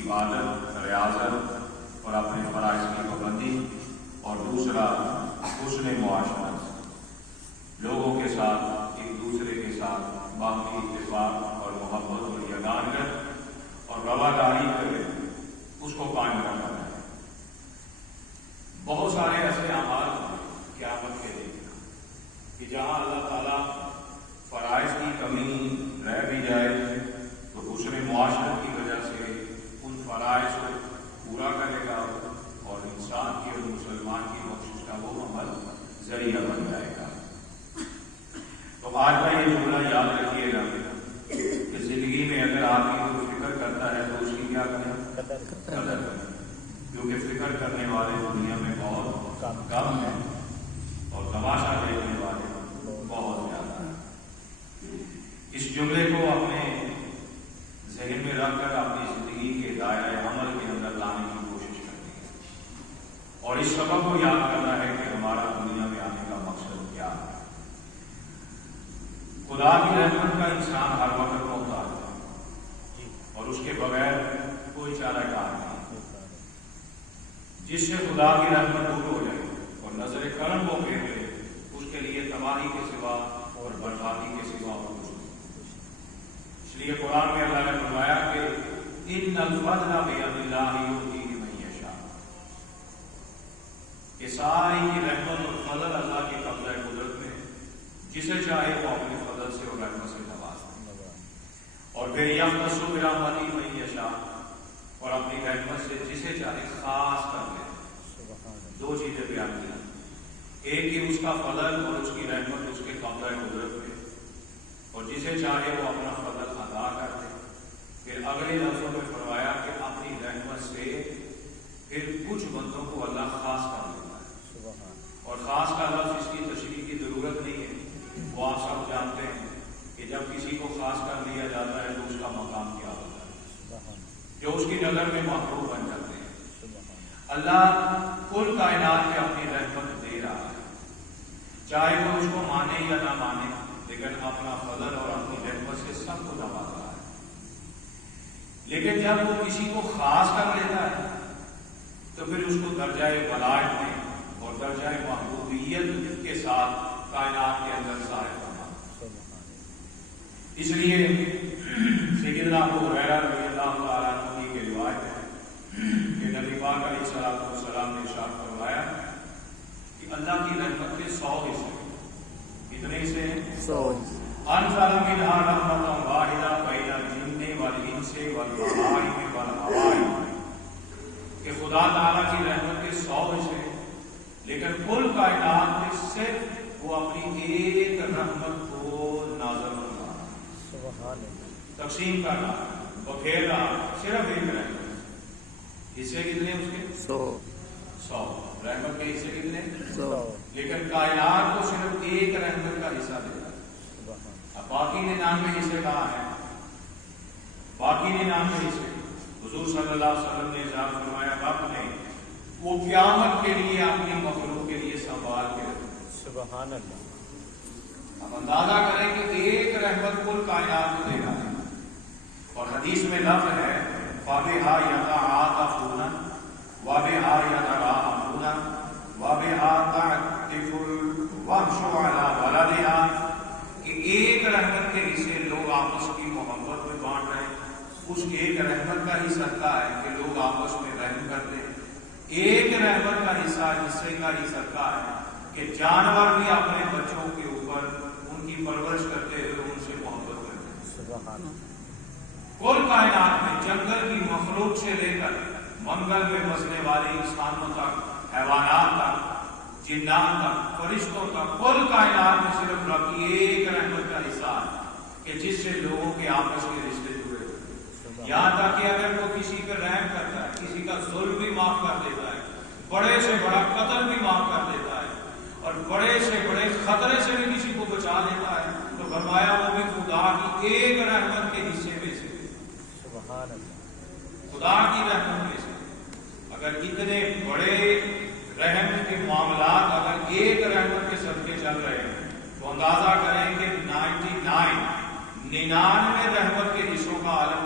عبادت، ریاضت اور اپنے فرائض کی پابندی، اور دوسرا حسن معاشرت، لوگوں کے ساتھ ایک دوسرے کے ساتھ باقی اتفاق اور محبت اور یگانگت اور رواداری کرے، اس کو قائم رکھنا ہے۔ بہت سارے ایسے اعمال قیامت کے دن کہ جہاں اللہ تعالیٰ فرائض کی کمی رہ بھی جائے تو حسن معاشرت کی وجہ سے ان فرائض کو پورا کرے گا اور انسان کی اور مسلمان کی بخشش کا وہ عمل ذریعہ بن جائے گا۔ تو آج کا یہ جملہ یاد رکھیے گا کہ زندگی میں اگر آپ کی کوئی فکر کرتا ہے تو اس کی کیا کریں؟ قدر کریں، کیونکہ فکر کرنے والے دنیا میں بہت کم ہیں اور تماشا دیکھنے والے بہت زیادہ ہیں۔ اس جملے کو اپنے ذہن میں رکھ کر اپنی زندگی کے دائرۂ عمل کے اندر لانے کی کوشش کرنی ہے اور اس سبب کو یاد کرنا ہے کہ ہمارا دنیا میں آنے کا مقصد کیا ہے۔ خدا کی رحمت کا انسان ہر وقت محتاج ہے اور اس کے بغیر کوئی چارہ کار نہیں۔ جس سے خدا کی رحمت دور ہو جائے اور نظر کرم وہ پھیر لے، اس کے لیے تباہی کے سوا اور بربادی کے سوا اور کچھ نہیں۔ اس لیے قرآن میں اللہ نے فرمایا کہ ان الفضل بید اللہ یؤتیہ من یشاء، کہ ساری کی رحمت اور فضل اللہ کے قبضہ قدرت میں جسے چاہے وہ اپنے فضل سے اور رحمت سے نوازتا ہے، اور پھر یختص برحمتہ من یشاء، اور اپنی رحمت سے جسے چاہے خاص کر لے۔ دو چیزیں بیان کی، ایک کہ اس کا فضل اور اس کی رحمت اس کے قبضہ قدرت میں، اور جسے چاہے وہ اپنا فضل ادا کر دے۔ پھر اگلے لفظوں میں فرمایا کہ اپنی رحمت سے پھر کچھ بندوں کو اللہ خاص کر دیتا ہے، اور خاص کا لفظ اس کی تشریح کی ضرورت نہیں ہے، وہ آپ سب جانتے ہیں کہ جب کسی کو خاص کر دیا جاتا ہے تو اس کا مقام کیا ہوتا ہے، جو اس کی نظر میں محبوب بن جاتے ہیں۔ اللہ کل کائنات میں اپنی رحمت دے رہا ہے، چاہے وہ اس کو مانے یا نہ مانے، لیکن اپنا فضل اور اپنی رحمت سے سب کو نواز رہا ہے۔ لیکن جب وہ کسی کو خاص کر لیتا ہے تو پھر اس کو درجۂ ولایت میں اور درجۂ محبوبیت کے ساتھ کائنات کے اندر ظاہر کرنا۔ اس لیے سیدنا ابو ہریرہ رضی اللہ تعالیٰ عنہ کی روایت ہے کہ نبی پاک علیہ الصلوۃ والسلام نے ارشاد فرمایا کہ اللہ کی رحمت کے 100 حصے ہیں۔ کتنے حصے ہیں؟ 100۔ انزل منھا رحمۃ واحدہ بین الجن والانس والبہائم والحوائم، کہ خدا تعالیٰ کی رحمت کے 100 حصے ہیں، لیکن کل کائنات میں صرف وہ اپنی ایک رحمت کو نازل فرما رہا ہے، تقسیم کر رہا ہے، بکھیر رہا ہے، صرف ایک رحمت۔ حصے کتنے اس کے؟ 100۔ رحمت کے حصے کتنے؟ 100۔ لیکن کائنات کو صرف ایک رحمت کا حصہ دیتا ہے۔ اب باقی 99 حصے کہاں ہیں؟ باقی 99 حصے حضور صلی اللہ علیہ وسلم نے ارشاد فرمایا رب نے وہ قیامت کے لیے اپنی مخلوق کے لیے سنبھال کے رکھے۔ سبحان اللہ۔ اب اندازہ کریں کہ ایک رحمت کل کائنات کو دے رہا ہے، اور حدیث میں لفظ ہے فَبِهَا يَتَعَاطَفُونَ وَبِهَا يَتَرَاحَمُونَ وَبِهَا تَعْطِفُ الْوَحْشُ عَلَى وَلَدِهَا، کہ ایک رحمت کے حصے لوگ آپس کی محبت میں بانٹ رہے ہیں، اس ایک رحمت کا ہی صدقہ ہے کہ لوگ آپس میں رحم کرتے ہیں، ایک رحمت کا حصے کا ہی صدقہ ہے کہ جانور بھی اپنے بچوں کے اوپر ان کی پرورش کرتے ہوئے ان سے محبت کرتے ہیں۔ سبحان اللہ۔ کل کائنات میں جنگل کی مخلوق سے لے کر منگل میں بسنے والے انسانوں تک، حیوانات تک، جنات تک، فرشتوں تک، کل کائنات میں صرف رب کی ایک رحمت کا حصہ ہے کہ جس سے لوگوں کے آپس کے رشتے جڑے ہوئے، یہاں تک کہ اگر وہ کسی پہ رحم کرتا ہے، کسی کا ظلم بھی معاف کر دیتا ہے، بڑے سے بڑا قتل بھی معاف کر دیتا ہے، اور بڑے سے بڑے خطرے سے بھی کسی کو بچا دیتا ہے، تو فرمایا وہ بھی خدا کی ایک رحمت کے حصے میں سے، خدا کی رحمت میں سے۔ اگر اتنے بڑے رحم کے معاملات اگر ایک رحمت کے صدقے چل رہے ہیں تو اندازہ کریں کہ 99 رحمت کے حصوں کا عالم